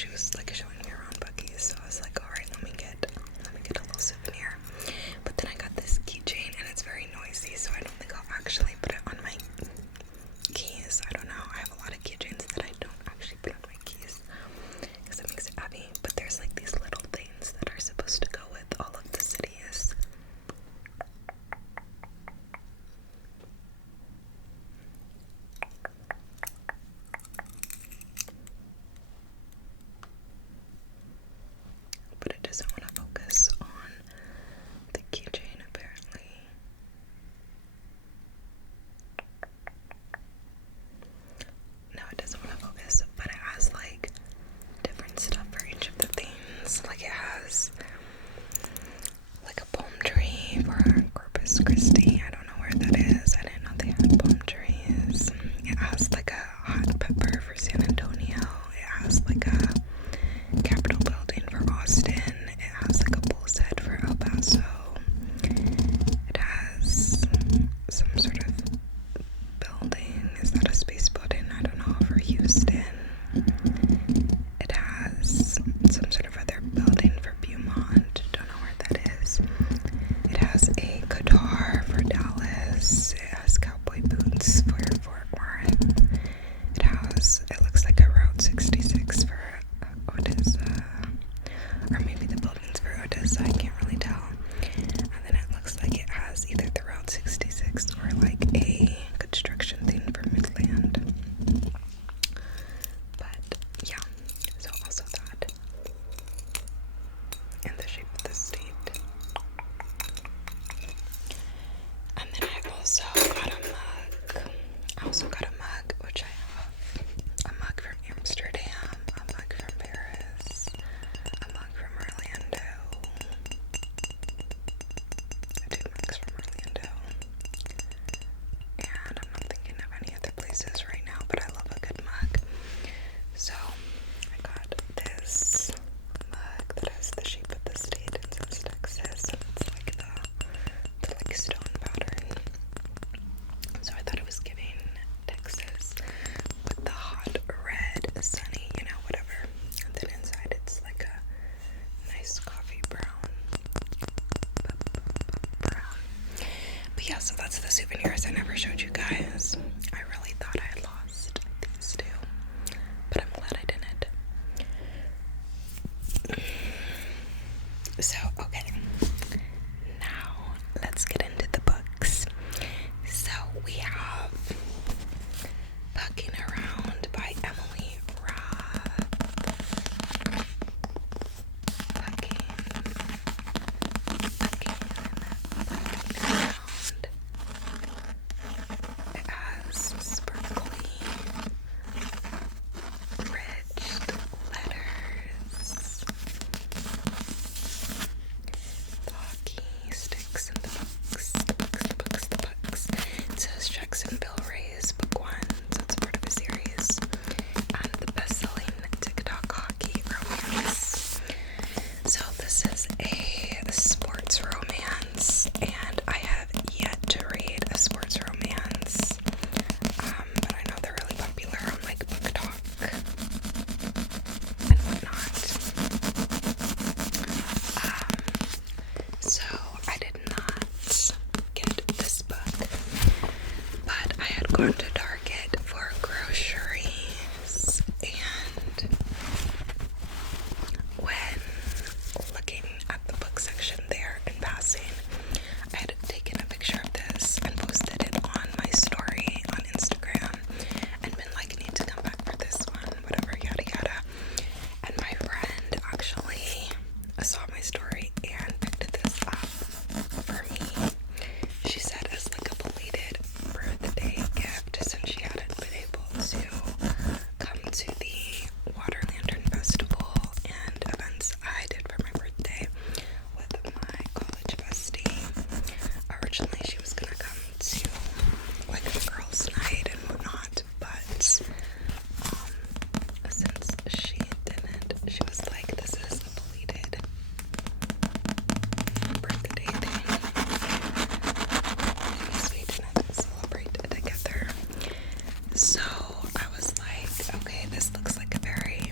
she was like showing me around Buc-ee's, so I was like, alright, let me get a little souvenir. But then I got this keychain and it's very noisy, so I don't think I'll actually put it on my keys. I don't know. I have a lot of keychains that I don't actually put on my keys because it makes it heavy. But there's like these little things that are supposed to go with all of the cities. But it doesn't want to focus on the keychain apparently. No, it doesn't want to focus, but it has like different stuff for each of the themes. Like it has like a palm tree for Corpus Christi. I don't know where that is. I didn't know they had palm trees. It has like a hot pepper for San Antonio. It has like a Capitol building for Austin. It has like a bull's head for El Paso. It has some sort of building. Is that a space building? I don't know, for Houston. It has some sort of other building for Beaumont. Don't know where that is. It has a guitar for Dallas. It has cowboy boots for Fort Worth. It looks like a Route 66 for Odessa. Or maybe the building's for Odessa, I can't really tell. And then it looks like it has either the Route 66 or like a construction thing for Midland. But yeah, so also that. And the shape of the state. And then I also got a mug. Which I have. A mug from Amsterdam, a mug from Paris, a mug from Orlando. I do mugs from Orlando. And I'm not thinking of any other places right now, but I love a good mug. So I got this mug that has the shape of the state. It says Texas, and it's like the like stone pattern. So I thought it was giving Texas with the hot red, sunny, whatever. And then inside it's like a nice coffee brown. But yeah, so that's the souvenirs I never showed you guys. I really thought I had lost these two, but I'm glad I didn't. So, okay. Now, let's get into the books. So, we have Bucking Around by Emily Roth. Bucking Around. It has sparkly, rich letters. The hockey sticks in the books. It says Jacksonville Rays, book 1, so it's part of a series. And the best-selling TikTok hockey romance. So this is a sports romance, and I have yet to read a sports romance. But I know they're really popular on like BookTok and whatnot. So I did not get this book, but I had gone to Target for groceries, and when looking at the book section there in passing, I had taken a picture of this and posted it on my story on Instagram and been like, need to come back for this one, whatever, yada yada. And my friend actually saw my story and picked this up for me. She said as like a belated birthday gift, since she hadn't been able to come to the Water Lantern Festival and events I did for my birthday with my college bestie. Originally she was gonna come to like a girls' night and whatnot, but since she didn't, she was like, this is a belated birthday thing. Because we didn't celebrate together. So I was like, okay, this looks like a very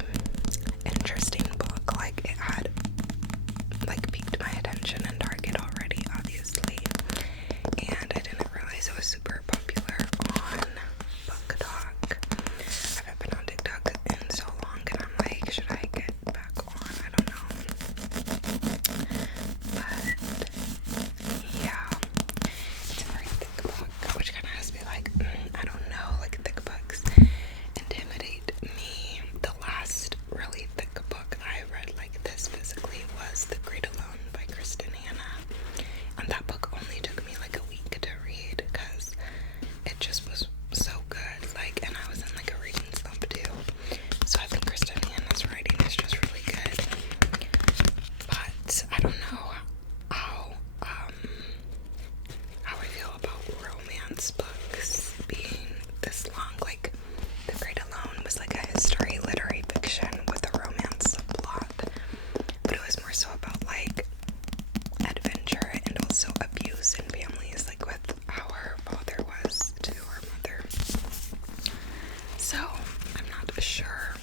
sure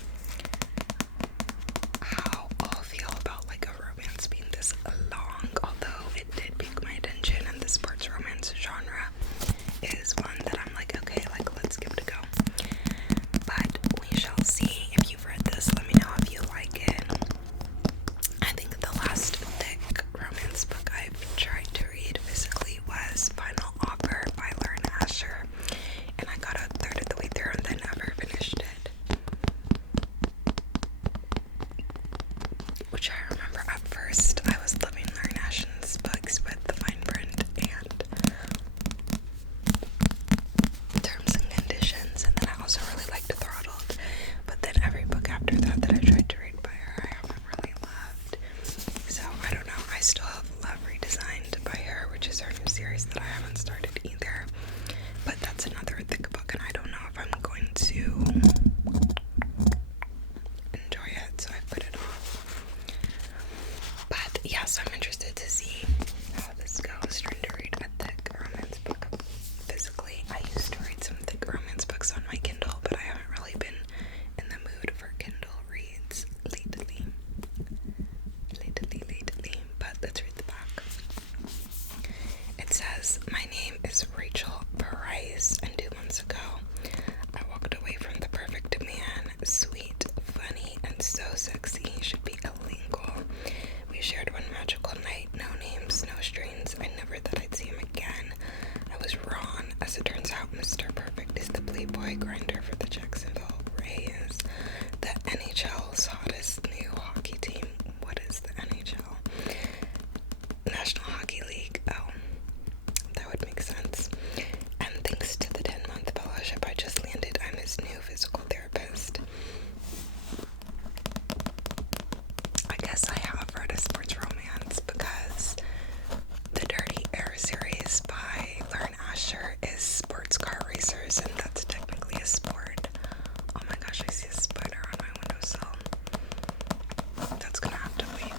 how I'll feel about like a romance being this long, although it did pique my attention, and the sports romance genre is one that I'm like, okay, like let's give it a go. But we shall see. If you've read this, let me know if you like it. I think the last thick romance book I've tried to read physically was Final Offer by Lauren Asher, and I got a third of the way through and then never finished it. Which I remember at first I was loving Lauren Asher's books with the fine print and terms and conditions, and then I also really liked Throttled, but then every book after that I tried to read by her I haven't really loved. So I don't know, I still have Love Redesigned by her, which is her new series that I haven't started either, but that's another thick book and I don't know if I'm going to enjoy it, so I put it off. But yeah, so I'm interested to see how this goes, trying to read a thick romance book physically. I used to read some thick romance books on my Kindle, but I haven't really been in the mood for Kindle reads lately. But let's read the back. It says, "My name is Rachel Price, and 2 months ago, I walked away from the perfect man, sweet, funny, and so sexy, should be illegal. We shared one magical night, no names, no strings. I never thought I'd see him again. I was wrong. As it turns out, Mr. Perfect is the playboy grinder for the Jacksonville Rays, the NHL's hottest new hockey team." What is the NHL? National Hockey League. Oh, that would make sense. "And thanks to the 10-month fellowship I just landed, I'm his new physical therapist." I guess I have read a sports romance because the Dirty Air series by Lauren Asher is sports car racers, and that's technically a sport. Oh my gosh, I see a spider on my windowsill. That's gonna have to wait.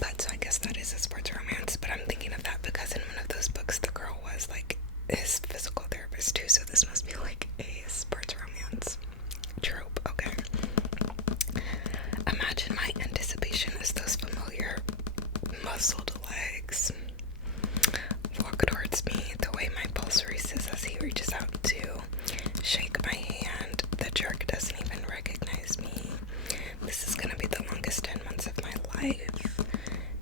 But so I guess that is a sports romance, but I'm thinking of that because in one of those books the girl was like his physical therapist too, so this must be like a sports romance trope. Okay. "Imagine my anticipation as those familiar muscled legs walk towards me, the way my pulse races as he reaches out to shake my hand. The jerk doesn't even recognize me. This is gonna be the longest 10 months of my life,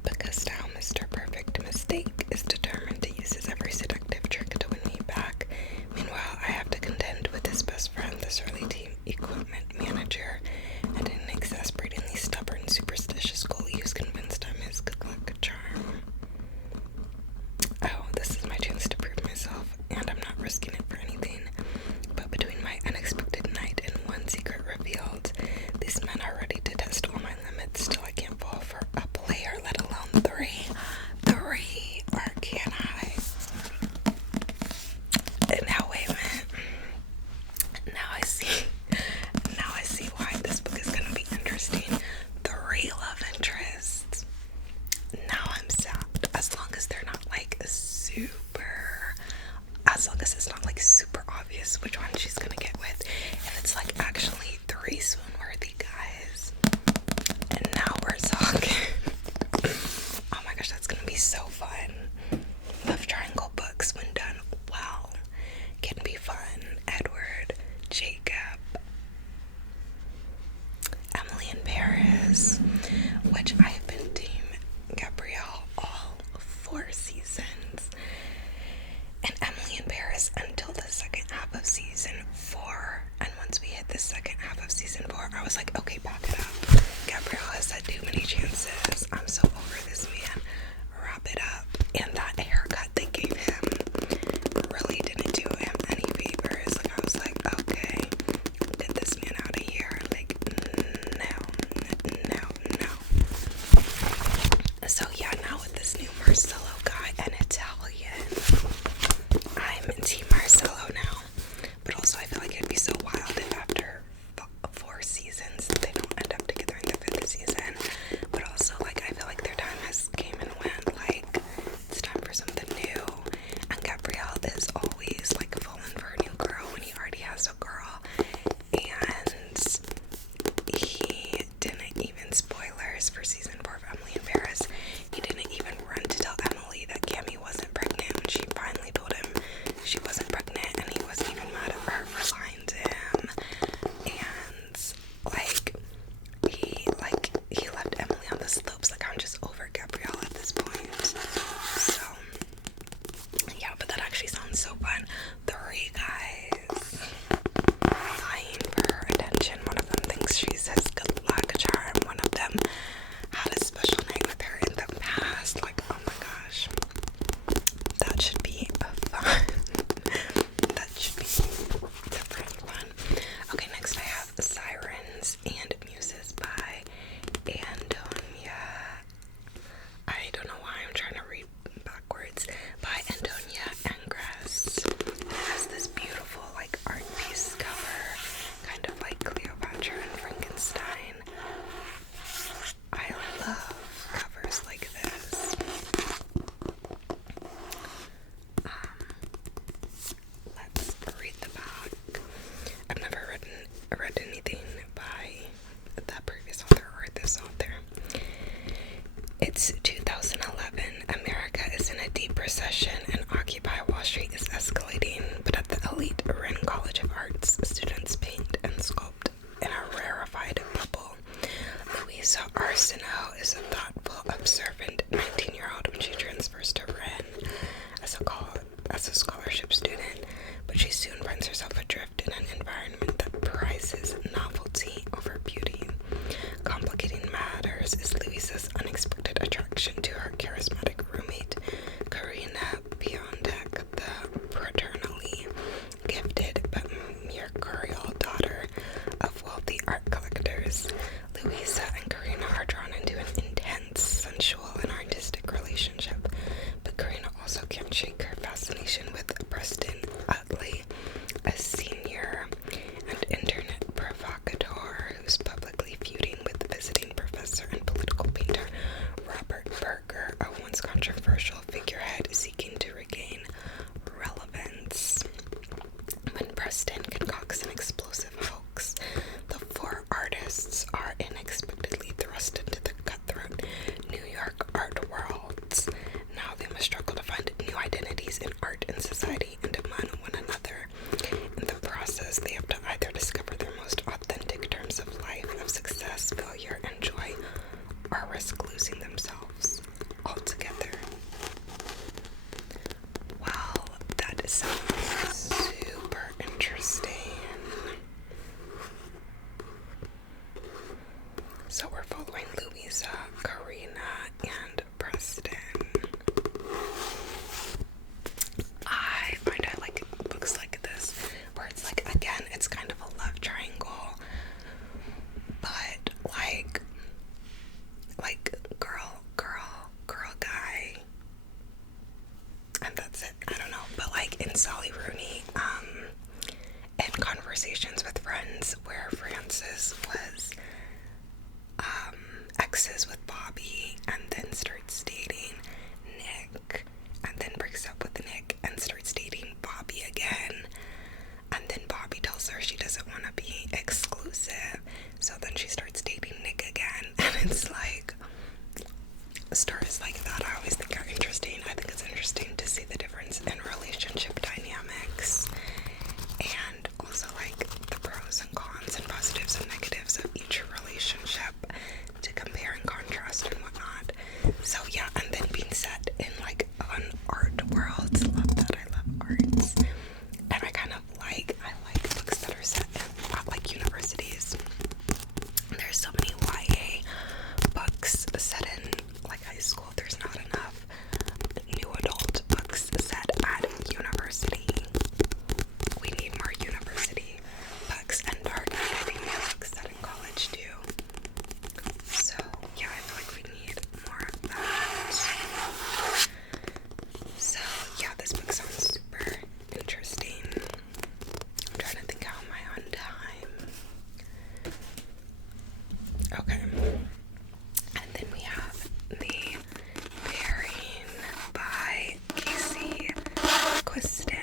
because now Mr. Perfect Mistake is determined to use his every seductive trick to win me back. Meanwhile, I have to contend with his best friend, the surly team equipment manager, and an exasperatingly stubborn, superstitious goalie who's convinced I'm his good luck charm. Oh, this is my chance to prove myself, and I'm not risking it for anything. But between my unexpected night and one secret revealed, these men are ready to test all my limits till I can't fall for a player, let alone three. Or can I?" Now wait a minute. Now I see why this book is gonna be interesting. 3 love interests. Now I'm sad. As long as they're not like as long as it's not like super obvious which one she's gonna get with. If it's like actually 3 swoon-worthy guys, and now we're talking. Oh my gosh, that's gonna be so fun. Love triangle books, when done well, can be fun. Edward, Jacob, Emily in Paris, which I have been Team Gabrielle all 4 seasons, and Emily in Paris until the second half of season 4. And once we hit the second half of season 4, I was like, okay, back it up. Gabrielle has had too many chances. I'm so over this man. Wrap it up. And that haircut they gave him really didn't do him any favors. Like, I was like, okay, get this man out of here. Like, no. So yeah, now with this new Marcello guy, an Italian, I'm Team Marcello now. But also I feel like it'd be so wild if after 4 seasons they don't end It's 2011. America is in a deep recession and Occupy Wall Street is escalating, but at the elite Wren College of Arts, students paint and sculpt in a rarefied bubble. Louisa Arsenault is a thoughtful, observant 19-year-old when she transfers to Wren as a scholarship student, but she soon finds herself adrift in an environment that prizes novelty over beauty. Complicating matters is Louisa's unexpected attraction to her charismatic roommate, Karina Piontek, the paternally gifted but mercurial daughter of wealthy art collectors. Louisa and Karina are drawn into an intense, sensual, and artistic relationship, but Karina also can't shake her fascination with Preston Utley, a senior and internet provocateur who's publicly feuding with visiting professor and political painter Robert Berger, a once controversial figurehead seeking to regain relevance. When Preston concocts an explosive hoax, the four artists are inexpectedly thrust into the cutthroat New York art worlds. Now they must struggle to find new identities in art and society and among one another. In the process, they have to either discover their most authentic terms of life, of success, failure, and joy, or risk losing themselves altogether. Well, that sounds super interesting. So we're following Louisa, Karina, and Preston. I find I like books like this, where it's like, again, it's kind of a love triangle, but like girl, guy, and that's it. I don't know, but like in Sally Rooney, in Conversations with Friends, where Frances was exes with Bobby and then starts dating Nick, and then breaks up with Nick and starts dating Bobby again, and then Bobby tells her she doesn't want to be exclusive, so then she starts dating Nick again, and it's like stories like that I always think are interesting. I think it's interesting to see the difference in relationship dynamics, and also like the pros and cons and positives and negatives of each relationship to compare and contrast and whatnot. So yeah, and then being set in like an art world, love that. I love arts, and I like books that are set in like universities. There's so many YA books set in like high school. There's not enough new adult books set at university. We need more university books, and dark academia books set in college too. So yeah, I feel like we need more of that. So yeah, this book sounds super interesting. I'm trying to think, how am I on time? Okay. And then we have The Pairing by Casey McQuiston.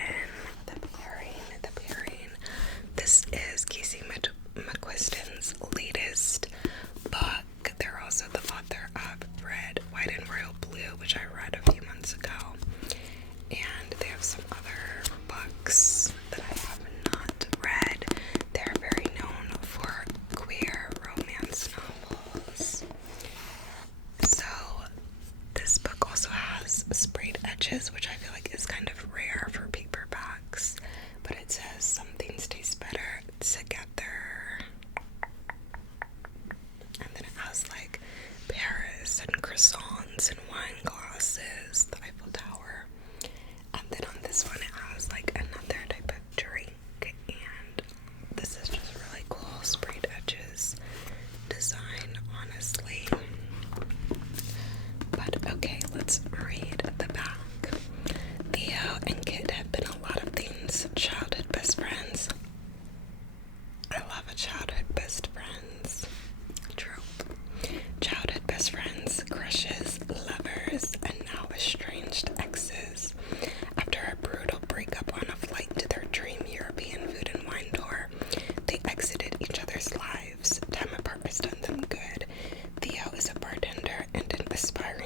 The Pairing. This is Casey McQuiston's latest book. They're also the author of Red, White, and Royal Blue, which I read a few months ago. And they have some other books that I have not read. They're very known for queer romance novels. So this book also has sprayed edges, which I feel like is kind of rare for paperbacks. But it says some things taste better together. And then it has like Paris and croissants and wine glasses, the Eiffel Tower. And then on this one it has like another type of drink, and this is just really cool sprayed edges design, honestly. But okay, let's read the back. Theo and Kit have been a lot of things. Childhood best friends. I love a childhood best friends trope. Childhood best friends, crushes, lovers, and now estranged exes. After a brutal breakup on a flight to their dream European food and wine tour, they exited each other's lives. Time apart has done them good. Theo is a bartender and an aspiring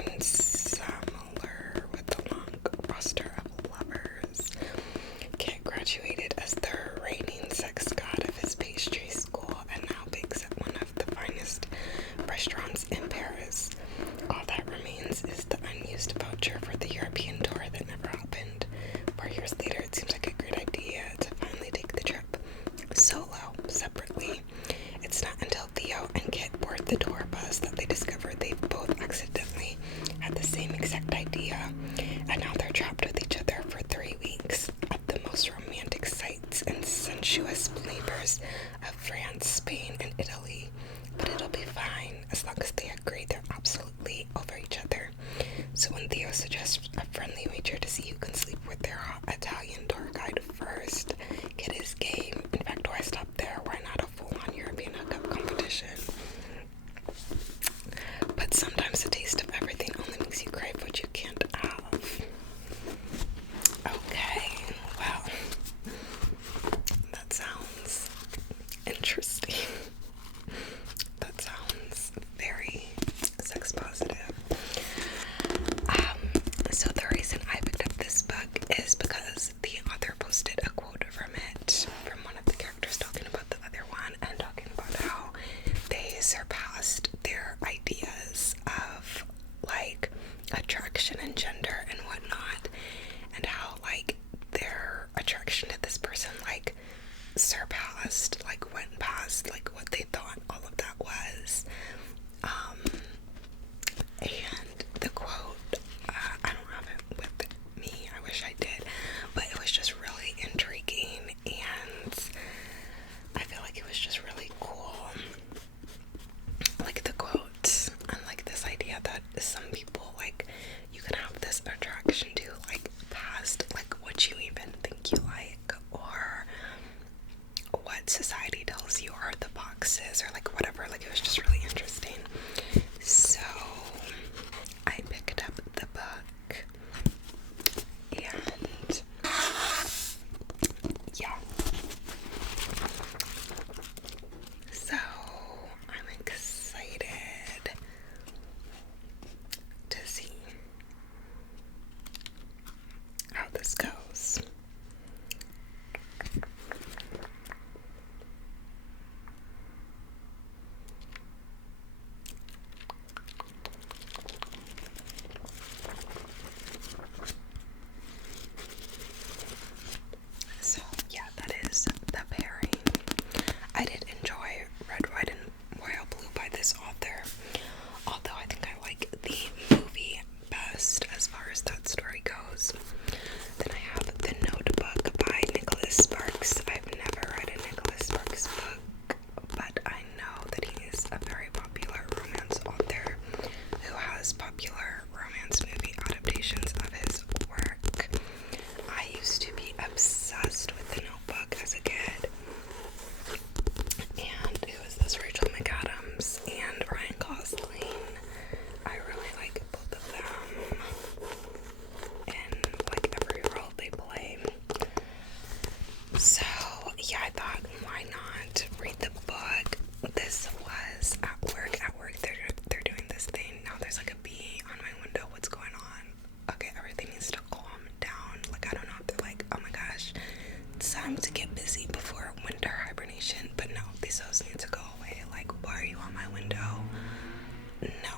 surpassed their ideas of like attraction and gender and whatnot, and how like their attraction to this person like surpassed, like went past like what they thought all of that was. And the quote, I don't have it with me, I wish I did, but it was just really intriguing, and I feel like it was just really cool. Like the quote, and like this idea that some people, like, you can have this attraction to like past like what you even think you like, or what society tells you are the boxes, or like whatever. Like, it was just really interesting. So I picked up the book, and yeah, so I'm excited to see how this goes. So yeah, that is the pairing. I did enjoy Red, White, and Royal Blue by this author, although I think I like the movie best as far as that story goes. Then I have The Notebook by Nicholas Sparks. I've never read a Nicholas Sparks book, but I know that he is a very popular romance author who has popular romance movie adaptations of his work. I used to be obsessed with The Notebook as a kid, and it was this Rachel McAdams and Ryan Gosling. I really like both of them and like every role they play. So yeah, I thought, why not read the book? This was at work. They're doing this thing now. There's like a bee on my window. What's going on? Okay, everything needs to calm down. Like, I don't know if they're like, oh my gosh, it's time to get busy before winter hibernation. But no, these hoes need to go away. Like, why are you on my window? No.